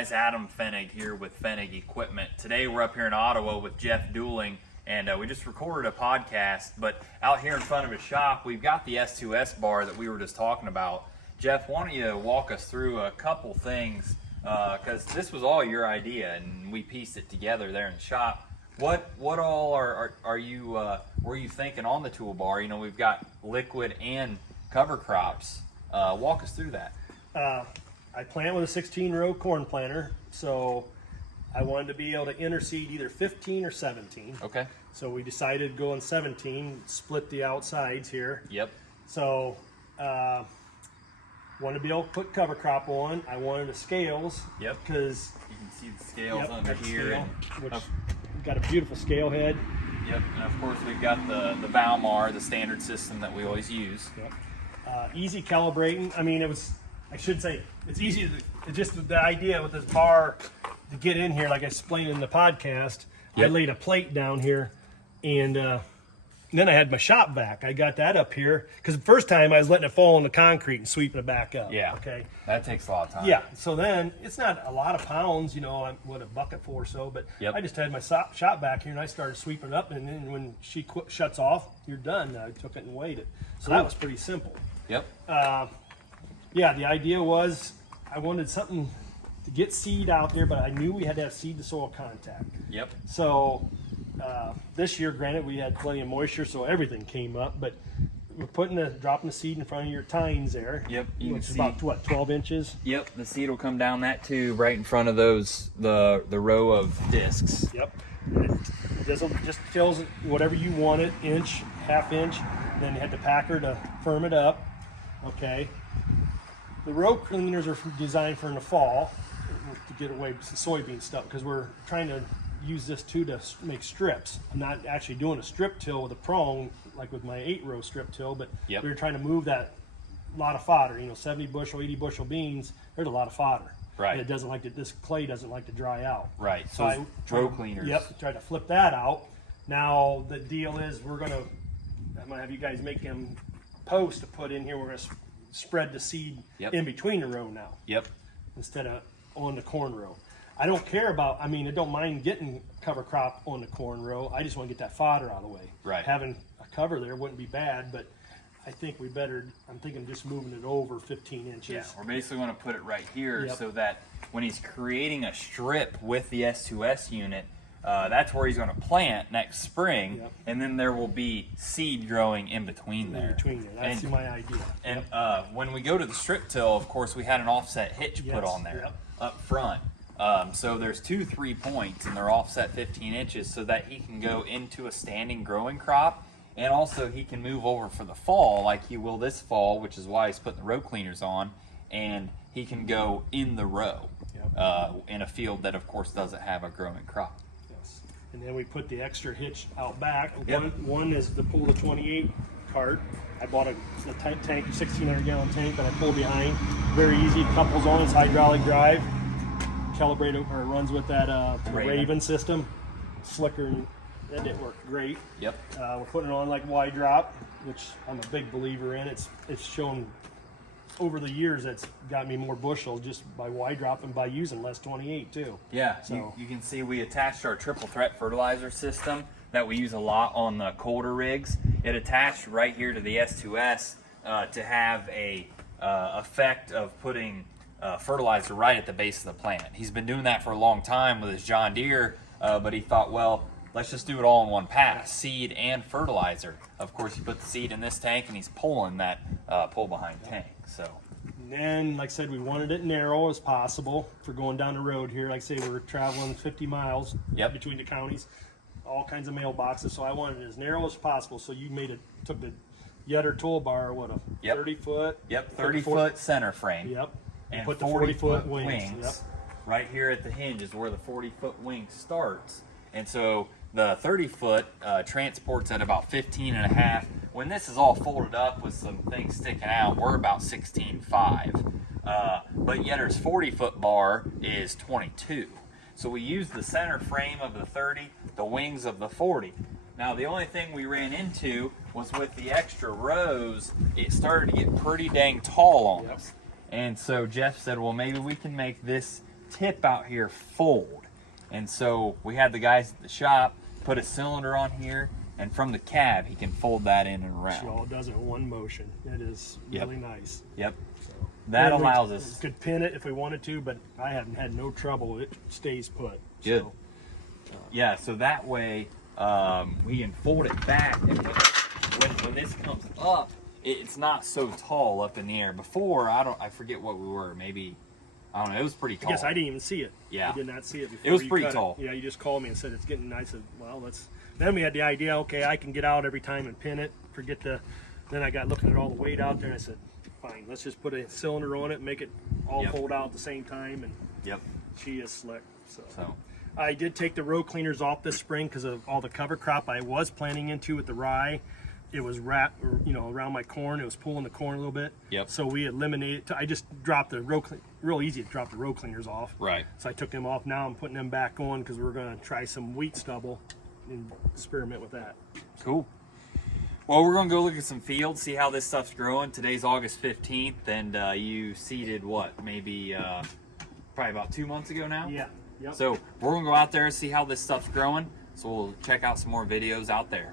guys, Adam Fenig here with Fenig Equipment. Today we're up here in Ottawa with Jeff Duling, and we just recorded a podcast, but out here in front of his shop we've got the S2S bar that we were just talking about. Jeff, why don't you walk us through a couple things, because this was all your idea and we pieced it together there in the shop. What all are you were you thinking on the toolbar? You know, we've got liquid and cover crops. Walk us through that. I plant with a 16-row corn planter, so I wanted to be able to interseed either 15 or 17. Okay. So we decided to go on 17, split the outsides here. Yep. So wanted to be able to put cover crop on. I wanted the scales. Yep. Because you can see the scales under here. Which we've got a beautiful scale head. Yep. And of course we've got the Valmar, the standard system that we always use. Yep. Easy calibrating. I mean, I should say it's easy. It's just the idea with this bar to get in here, like I explained in the podcast. Yep. I laid a plate down here, and then I had my shop vac. I got that up here because the first time I was letting it fall on the concrete and sweeping it back up. Yeah. Okay. That takes a lot of time. Yeah. So then it's not a lot of pounds, you know, what a bucket for or so, but yep. I just had my shop back here and I started sweeping it up, and then when she shuts off, you're done. I took it and weighed it. So cool. That was pretty simple. Yep. Yeah, the idea was I wanted something to get seed out there, but I knew we had to have seed to soil contact. Yep. So this year, granted, we had plenty of moisture, so everything came up, but we're dropping the seed in front of your tines there. Yep. You can see about what, 12 inches? Yep. The seed will come down that tube right in front of those the row of discs. Yep. And it just fills whatever you want it, inch, half inch. Then you had the packer to firm it up. Okay. The row cleaners are designed for in the fall to get away with the soybean stuff, because we're trying to use this too to make strips. I'm not actually doing a strip till with a prong like with my 8-row strip till, but yep. We were trying to move that lot of fodder. You know, 70 bushel, 80 bushel beans. There's a lot of fodder. Right. And it doesn't like this clay doesn't like to dry out. Right. So I row cleaners. Yep. Tried to flip that out. Now the deal is I'm gonna have you guys make them posts to put in here. We're gonna spread the seed yep. in between the row now. Yep. Instead of on the corn row. I don't care about, I don't mind getting cover crop on the corn row. I just want to get that fodder out of the way. Right. Having a cover there wouldn't be bad, but I think I'm thinking just moving it over 15 inches. Yeah, we're basically going to put it right here yep. so that when he's creating a strip with the S2S unit, that's where he's going to plant next spring, yep. And then there will be seed growing in between there. That's my idea. And yep. When we go to the strip till, of course, we had an offset hitch yes. put on there yep. up front. So there's 2 3-points, and they're offset 15 inches so that he can go into a standing growing crop, and also he can move over for the fall like he will this fall, which is why he's putting the row cleaners on, and he can go in the row yep. In a field that, of course, doesn't have a growing crop. And then we put the extra hitch out back. Yep. One is to pull the 28 cart. I bought a tank, 1,600 gallon tank that I pull behind. Very easy, couples on, it's hydraulic drive. Calibrated or runs with that Raven system. Slicker, and that didn't work great. Yep. We're putting it on like wide drop, which I'm a big believer in. It's shown over the years that's got me more bushel just by wide drop and by using less 28 too. Yeah, so you can see we attached our triple threat fertilizer system that we use a lot on the colder rigs. It attached right here to the S2S to have a effect of putting fertilizer right at the base of the plant. He's been doing that for a long time with his John Deere, but he thought, well, let's just do it all in one pass, seed and fertilizer. Of course, you put the seed in this tank, and he's pulling that pull-behind tank. So. And then, like I said, we wanted it narrow as possible for going down the road here. Like I say, we're traveling 50 miles yep. between the counties, all kinds of mailboxes. So I wanted it as narrow as possible. So you took the Yetter Toolbar, what, a yep. 30-foot? Yep, 30-foot center frame. Yep. And put the 40-foot wings. Yep. Right here at the hinge is where the 40-foot wing starts. And so the 30-foot transports at about 15.5. When this is all folded up with some things sticking out, we're about 16.5. But Yetter's 40-foot bar is 22. So we used the center frame of the 30, the wings of the 40. Now the only thing we ran into was with the extra rows, it started to get pretty dang tall on us. And so Jeff said, well, maybe we can make this tip out here fold. And so we had the guys at the shop put a cylinder on here, and from the cab he can fold that in and around. She all does it in one motion. It is really nice. Yep. So, That and allows we us. could pin it if we wanted to, but I haven't had no trouble. It stays put. Good. So, Yeah, so that way we can fold it back, and when this comes up, it's not so tall up in the air. Before, I forget what we were, maybe, I don't know, it was pretty tall. I guess I didn't even see it. Yeah. I did not see it before. It was you pretty cut tall. Yeah, you just called me and said it's getting nice. I said, well, then we had the idea, okay, I can get out every time and pin it. Then I got looking at all the weight out there, and I said, fine, let's just put a cylinder on it and make it all fold out at the same time. And Yep. she is slick. So. I did take the row cleaners off this spring because of all the cover crop I was planting into with the rye. It was wrapped, around my corn. It was pulling the corn a little bit. Yep. So we eliminated. I just dropped the real easy to drop the row cleaners off. Right. So I took them off. Now I'm putting them back on because we're going to try some wheat stubble and experiment with that. Cool. Well, we're going to go look at some fields, see how this stuff's growing. Today's August 15th, and you seeded what? Maybe probably about 2 months ago now? Yeah. Yep. So we're going to go out there and see how this stuff's growing. So we'll check out some more videos out there.